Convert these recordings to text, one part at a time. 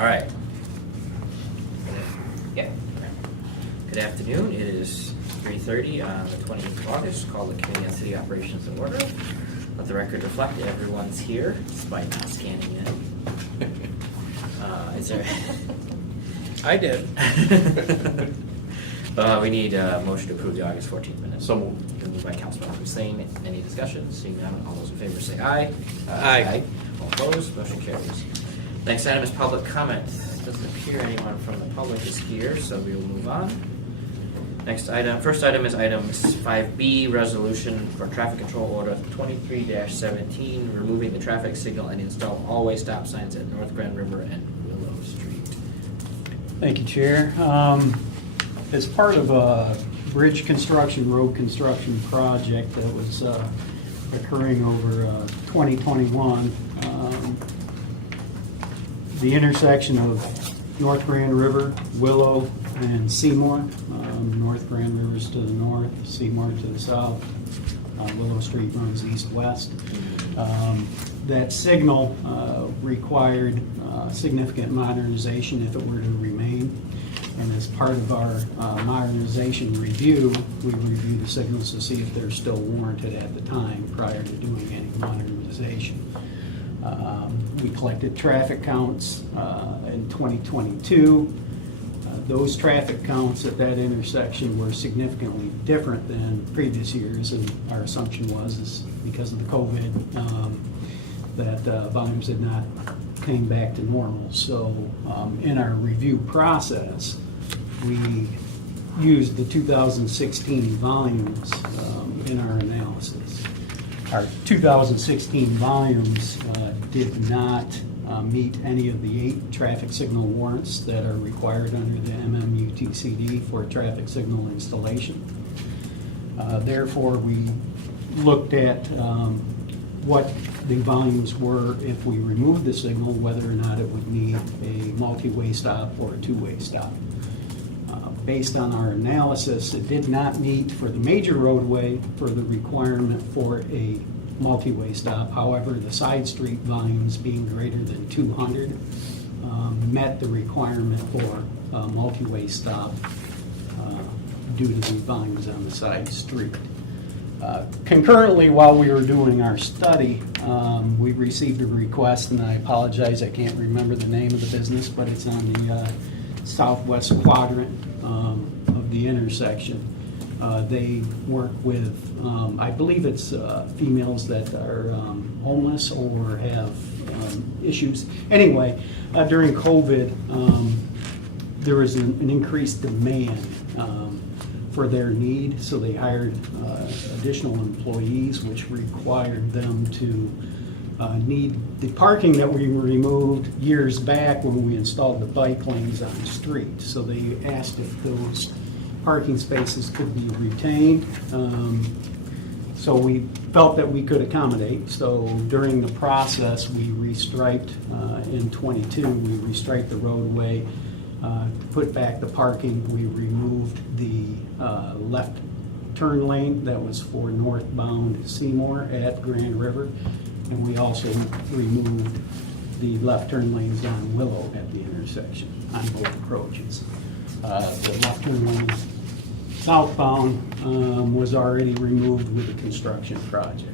All right. Yeah. Good afternoon. It is 3:30 on the 28th of August. Call the Committee on City Operations in order. Let the record reflect that everyone's here, despite not scanning in. Is there? I did. We need a motion to approve the August 14th minutes. So moved. Moved by Councilman Hussein. Any discussion? Seeing none, all those in favor say aye. Aye. All opposed, motion carries. Next item is public comment. Doesn't appear anyone from the public is here, so we will move on. First item is items 5B, resolution for traffic control order 23-17, removing the traffic signal and install all-way stop signs at North Grand River and Willow Street. Thank you, Chair. As part of a bridge construction, road construction project that was occurring over 2021, the intersection of North Grand River, Willow, and Seymour. North Grand River is to the north, Seymour to the south. Willow Street runs east-west. That signal required significant modernization if it were to remain. And as part of our modernization review, we review the signals to see if they're still warranted at the time prior to doing any modernization. We collected traffic counts in 2022. Those traffic counts at that intersection were significantly different than previous years, and our assumption is because of the COVID that volumes had not came back to normal. So in our review process, we used the 2016 volumes in our analysis. Our 2016 volumes did not meet any of the 8 traffic signal warrants that are required under the MMUTCD for traffic signal installation. Therefore, we looked at what the volumes were if we removed the signal, whether or not it would need a multi-way stop or a two-way stop. Based on our analysis, it did not meet for the major roadway for the requirement for a multi-way stop. However, the side street volumes being greater than 200 met the requirement for a multi-way stop due to the volumes on the side street. Concurrently, while we were doing our study, we received a request, and I apologize, I can't remember the name of the business, but it's on the southwest quadrant of the intersection. They work with, I believe it's females that are homeless or have issues. Anyway, during COVID, there was an increased demand for their need, so they hired additional employees, which required them to need the parking that we removed years back when we installed the bike lanes on the street. So they asked if those parking spaces could be retained. So we felt that we could accommodate. So during the process, we restriped in 22, we restriped the roadway, put back the parking. We removed the left turn lane that was for northbound Seymour at Grand River. And we also removed the left turn lanes on Willow at the intersection on both approaches. The left turn lane southbound was already removed with the construction project.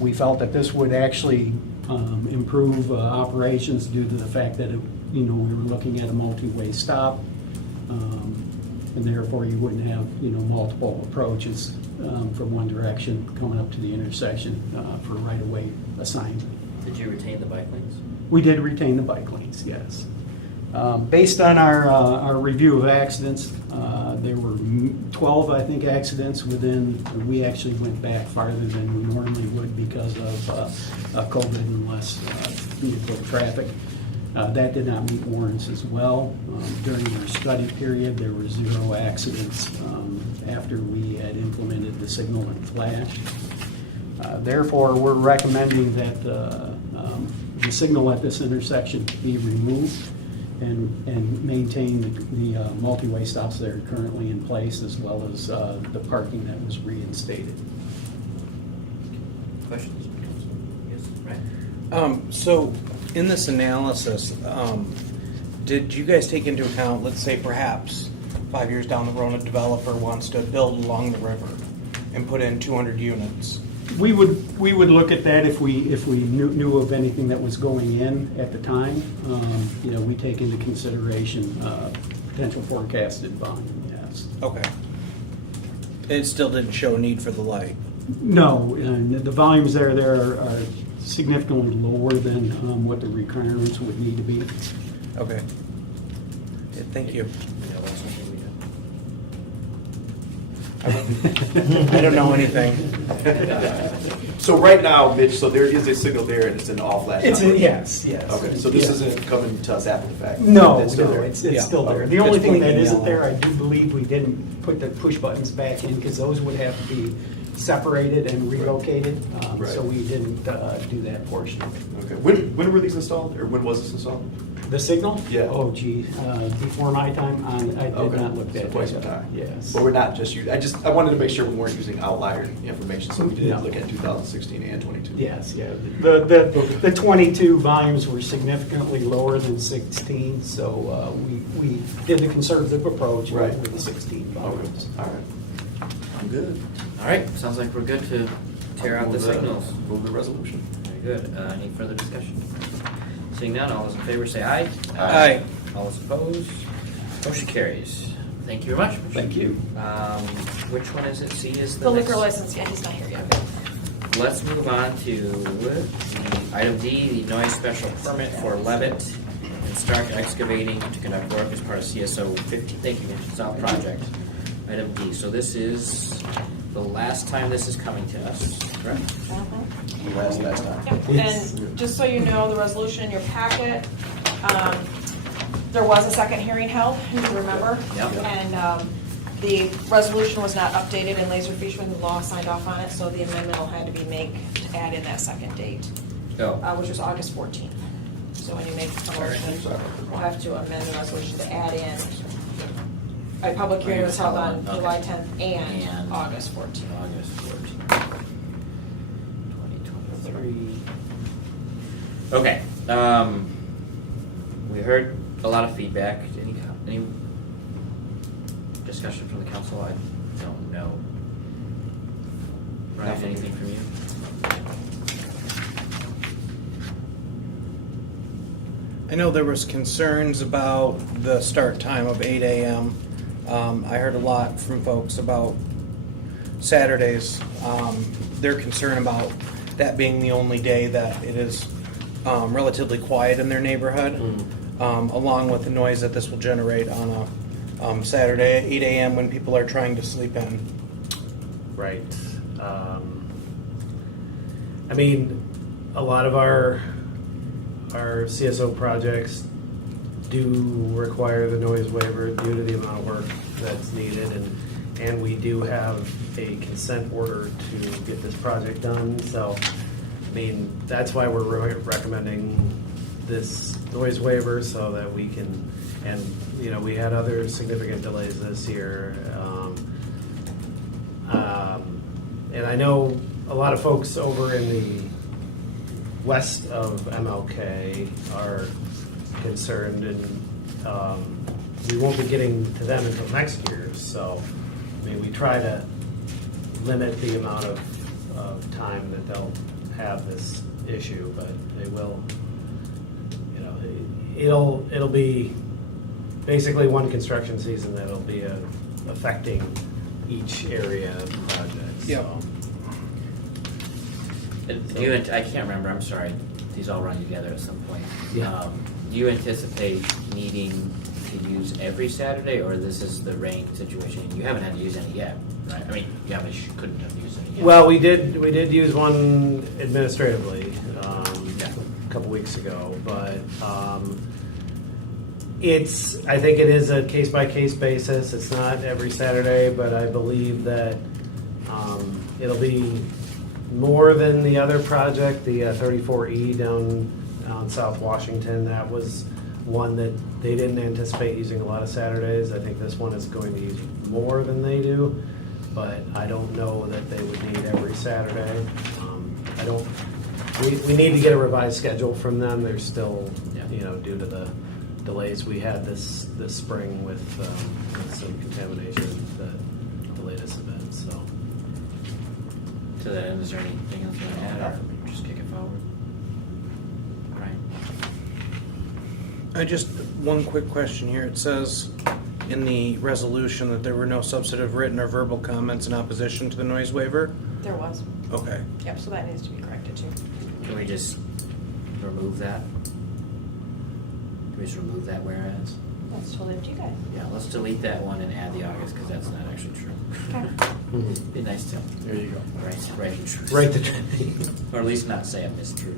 We felt that this would actually improve operations due to the fact that we were looking at a multi-way stop, and therefore you wouldn't have multiple approaches from one direction coming up to the intersection for right-of-way assignment. Did you retain the bike lanes? We did retain the bike lanes, yes. Based on our review of accidents, there were 12, I think, accidents within. We actually went back farther than we normally would because of COVID and less vehicle traffic. That did not meet warrants as well. During our study period, there were 0 accidents after we had implemented the signal and flash. Therefore, we're recommending that the signal at this intersection be removed and maintain the multi-way stops that are currently in place, as well as the parking that was reinstated. Questions? Yes, right. So in this analysis, did you guys take into account, let's say perhaps 5 years down the road, a developer wants to build along the river and put in 200 units? We would look at that if we knew of anything that was going in at the time. You know, we take into consideration potential forecasted volume, yes. Okay. It still didn't show need for the light. No, and the volumes there are significantly lower than what the requirements would need to be. Okay. Yeah, thank you. Yeah, that's something we I don't know anything. So right now, Mitch, so there is a signal there and it's an off flash. Yes. Okay, so this Yeah. isn't coming to us after the fact? No, It's still no, there? it's Yeah. still there. Okay. The only It's thing that blinking isn't yellow. there, I do believe we didn't put the push buttons back in because those would have to be separated and relocated. Right. So we didn't do that portion of it. Okay, when were these installed, or when was this installed? The signal? Yeah. Oh, gee, before my time, I did Okay. not look So that. quite some time. Yes. But we're not just using, I wanted to make sure we weren't using outlier information, so we did No. look at 2016 and 22. Yes, yeah. The 22 volumes were significantly lower than 16, so we did the conservative approach Right. with the 16 Okay, volumes. all right. I'm good. All right, sounds like we're good to tear out the signals. Move the resolution. Very good. Any further discussion? Seeing none, all those in favor say aye. Aye. All those opposed? Motion carries. Thank you very much. Thank you. Which one is it? C is the The next? liquor license, yeah, he's not here yet. Let's move on to the item D, the noise special permit for Levitt and Stark Excavating to conduct work as part of CSO 15. Thank you, South Project. Item D. So this is the last time this is coming to us, correct? Last time. Yep, and just so you know, the resolution in your packet, there was a second hearing held, if you remember. Yep. And the resolution was not updated, and Laserfish the law signed off on it, so the amendment will have to be made to add in that second date, Oh, which was August 14th. So when you make the motion, we'll have to amend the resolution to add in. A public hearing was held on Okay. July 10th and And August 14th. August 14th, 2023. Okay, we heard a lot of feedback. Any discussion from the council? I don't know. Ryan, Nothing. anything from you? I know there was concerns about the start time of 8 a.m. I heard a lot from folks about Saturdays. Their concern about that being the only day that it is relatively quiet in their neighborhood, along with the noise that this will generate on a Saturday at 8 a.m. when people are trying to sleep in. Right. I mean, a lot of our CSO projects do require the noise waiver due to the amount of work that's needed, and we do have a consent order to get this project done. So, I mean, that's why we're recommending this noise waiver so that we can, and you know, we had other significant delays this year. And I know a lot of folks over in the west of MLK are concerned, and we won't be getting to them until next year. So, I mean, we try to limit the amount of time that they'll have this issue, but they will, you know, it'll be basically one construction season that'll be affecting each area of the project. Yep. So. Do you, I can't remember, I'm sorry, these all run together at some point. Yeah. Do you anticipate needing to use every Saturday, or this is the rain situation? You haven't had to use any yet, right? I mean, you haven't, couldn't have used any yet. Well, we did use one administratively Yeah. a couple weeks ago, but I think it is a case by case basis. It's not every Saturday, but I believe that it'll be more than the other project, the 34E down South Washington. That was one that they didn't anticipate using a lot of Saturdays. I think this one is going to use more than they do, but I don't know that they would need every Saturday. We need to get a revised schedule from them. They're still, Yeah. you know, due to the delays we had this spring with some contamination that delayed us a bit, so. To that end, is there anything else you want to add, or just kick it forward? Right. One quick question here. It says in the resolution that there were no substantive written or verbal comments in opposition to the noise waiver. There was. Okay. Yep, so that needs to be corrected too. Can we just remove that? Can we just remove that whereas? That's totally up to you guys. Yeah, let's delete that one and add the August, because that's not actually true. Okay. Be nice to. There you go. Right the truth. Right the Or at least not say a mistruth.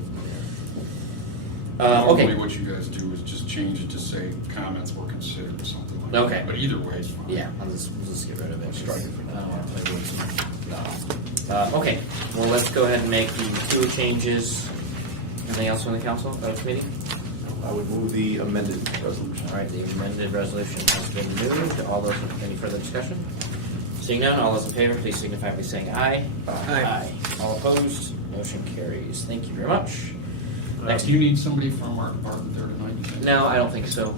Normally Okay. what you guys do is just change it to say comments were considered or something like that. Okay. But either way is fine. Yeah, we'll just get rid of it. Strike it for now. I don't want to play words. No. Okay, well, let's go ahead and make the two changes. Anything else from the council, committee? I would move the amended resolution. All right, the amended resolution has been moved. All those, any further discussion? Seeing none, all those in favor, please signify by saying aye. Aye. All opposed, motion carries. Thank you very much. Next, Do you need somebody from our department there tonight? you think? no, I don't think so.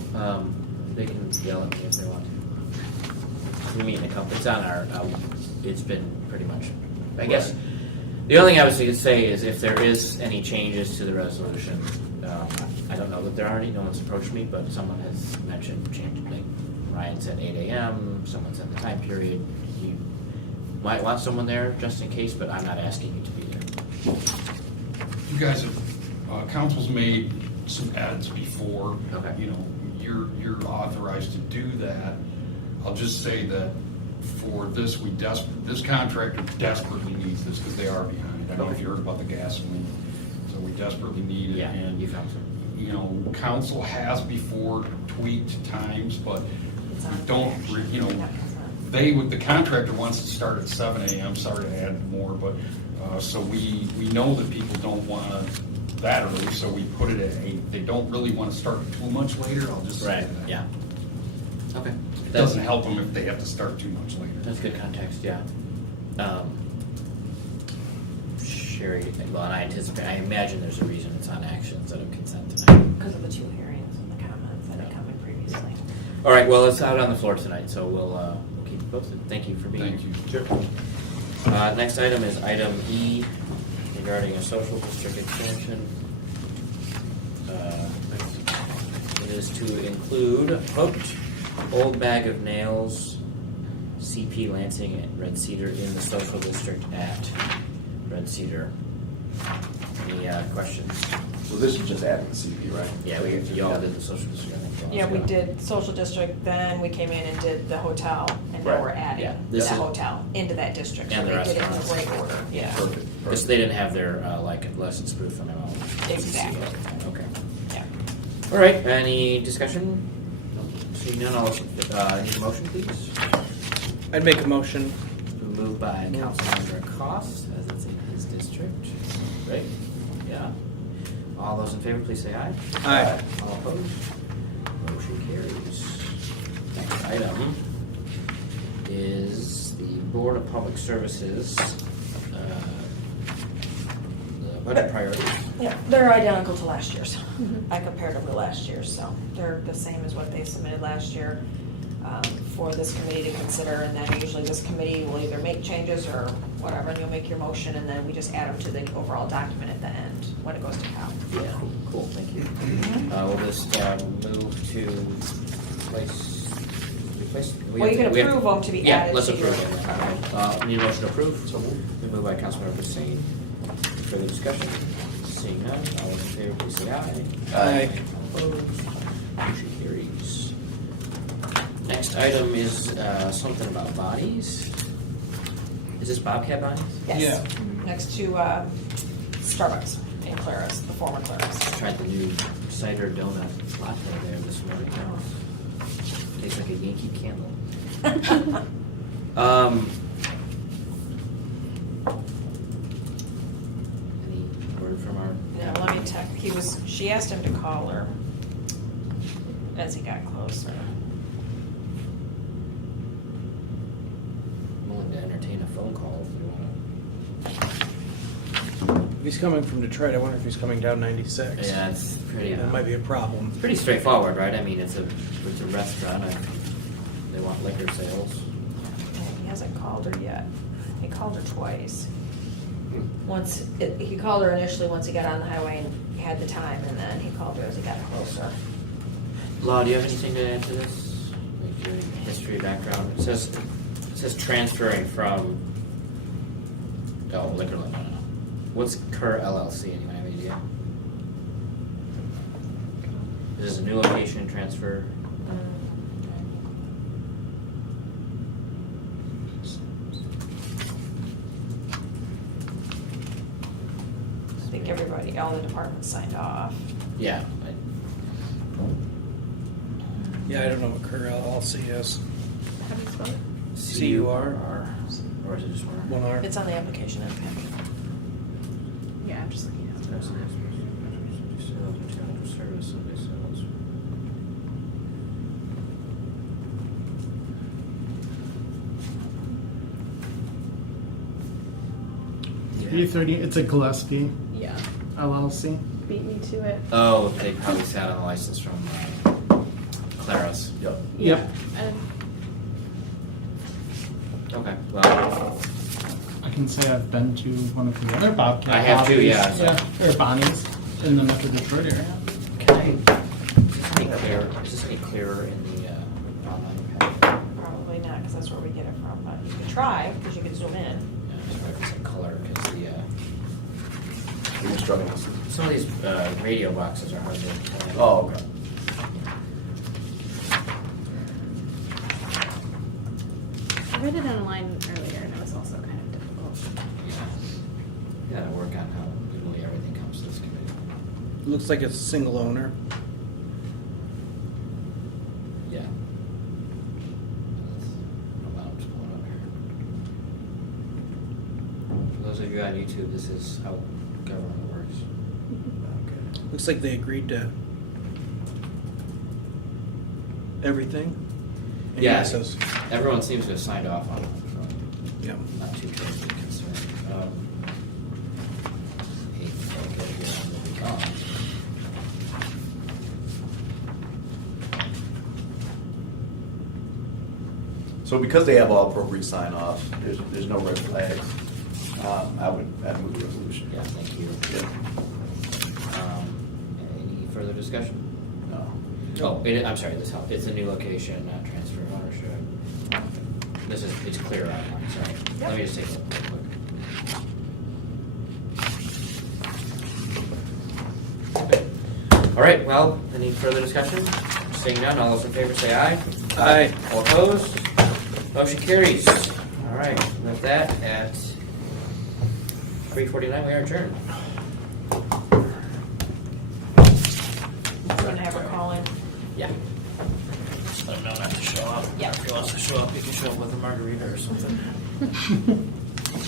They can yell at me if they want to. We meet in a couple, it's on our, it's been pretty much, I guess. The only thing I was going to say is if there is any changes to the resolution, I don't know that there are any, no one's approached me, but someone has mentioned change, like Ryan said 8 a.m., someone said the time period. You might want someone there just in case, but I'm not asking you to be there. You guys have, council's made some edits before. Okay. You know, you're authorized to do that. I'll just say that for this, this contractor desperately needs this because they are behind. I don't know if you heard about the gasoline, so we desperately need it. Yeah, And you found some. you know, council has before tweaked times, but It's on don't, there. you know, Yeah, it's on. the contractor wants to start at 7 a.m., sorry to add more, but, so we know that people don't want that early, so we put it at 8. They don't really want to start too much later, I'll just say that. Yeah. Okay. It doesn't help them if they have to start too much later. That's good context, yeah. Sherry, well, and I imagine there's a reason it's on action instead of consent tonight. Because of the two hearings and the comments that had come in previously. All right, well, it's out on the floor tonight, so we'll keep you posted. Thank you for being Thank here. you. Sure. Next item is item E regarding a social district expansion. It is to include, quote, Old Bag of Nails, CP Lansing and Red Cedar in the social district at Red Cedar. Any questions? So this is just adding the CP, right? Yeah, you all did the social district, I think. Yeah, we did social district, then we came in and did the hotel, and now Right. we're adding Yeah, the this is- hotel into that district. So And the they did it in the restaurants. right order, yeah. Perfect. Because they didn't have their, license proof from ML. Exactly. Okay. Yeah. All right, any discussion? Seeing none, all, need a motion, please? I'd make a motion. Moved by Councilmember Cost, as it's in his district. Right? Yeah. All those in favor, please say aye. Aye. All opposed? Motion carries. Next item is the Board of Public Services, the budget priorities. Yeah, they're identical to last year's. I compared them to last year's, so they're the same as what they submitted last year for this committee to consider. And then usually this committee will either make changes or whatever, and you'll make your motion, and then we just add them to the overall document at the end when it goes to Cal. Yeah, cool, thank you. We'll just move to replace. Well, you can approve them to be Yeah, added let's to your- approve it. Need a motion to approve? So moved by Councilmember Hussein. Further discussion? Seeing none, all those in favor, please say aye. Aye. All opposed? Motion carries. Next item is something about bodies. Is this Bobcat bodies? Yes, next to Starbucks in Claris, the former Claris. I tried the new cider donut latte there this morning. Tastes like a Yankee candle. Any word from our? No, let me text, she asked him to call her as he got closer. I'm willing to entertain a phone call if you want to. He's coming from Detroit. I wonder if he's coming down 96. Yeah, it's pretty. That might be a problem. Pretty straightforward, right? I mean, it's a restaurant. They want liquor sales. He hasn't called her yet. He called her twice. He called her initially once he got on the highway and had the time, and then he called her as he got closer. Law, do you have anything to add to this? Like your history, background? It says transferring from. Oh, liquor license. No. What's Kerr LLC? Anyone have any idea? Is this a new location transfer? I think everybody, all the departments signed off. Yeah. Yeah, I don't know what Kerr LLC is. How do you spell it? C-U-R? Or is it just one? One R. It's on the application. Yeah, I'm just looking at it. B30, it's a Gillespie Yeah, LLC. beat me to it. Oh, they probably sat on the license from Claris. Yep. Yep. And Okay, well, I can say I've been to one of the other Bobcat. I have too, Bobbies. yeah, so- Yeah, or Bonnie's in the Metro Detroit area. is this any clearer in the online pack? Probably not, because that's where we get it from, but you can try, because you can zoom in. Yeah, just probably some color, because You're struggling. some of these radio boxes are hard to find. Oh, okay. I read it online earlier, and it was also kind of difficult. Yeah. Gotta work on how legally everything comes to this committee. Looks like it's a single owner. Yeah. That's pulling up here. For those of you on YouTube, this is how government works. Looks like they agreed to everything. And Yeah. it says, Everyone seems to have signed off on it, so yeah. I'm not too terribly concerned. Hate to get here and we'll be gone. So because they have all appropriate sign offs, there's no red flags. I'd move the resolution. Yeah, thank you. Yeah. Any further discussion? No. Oh, I'm sorry, it's a new location, not transfer of ownership. It's clear online, sorry. Let me just take a look. All right, well, any further discussion? Seeing none, all those in favor say aye. Aye. All opposed? Motion carries. All right, with that, at 3:49, we are adjourned. I'm gonna have her call in. Yeah. Just let him know not to show up. Yeah. If he wants to show up, he can show up with a margarita or something.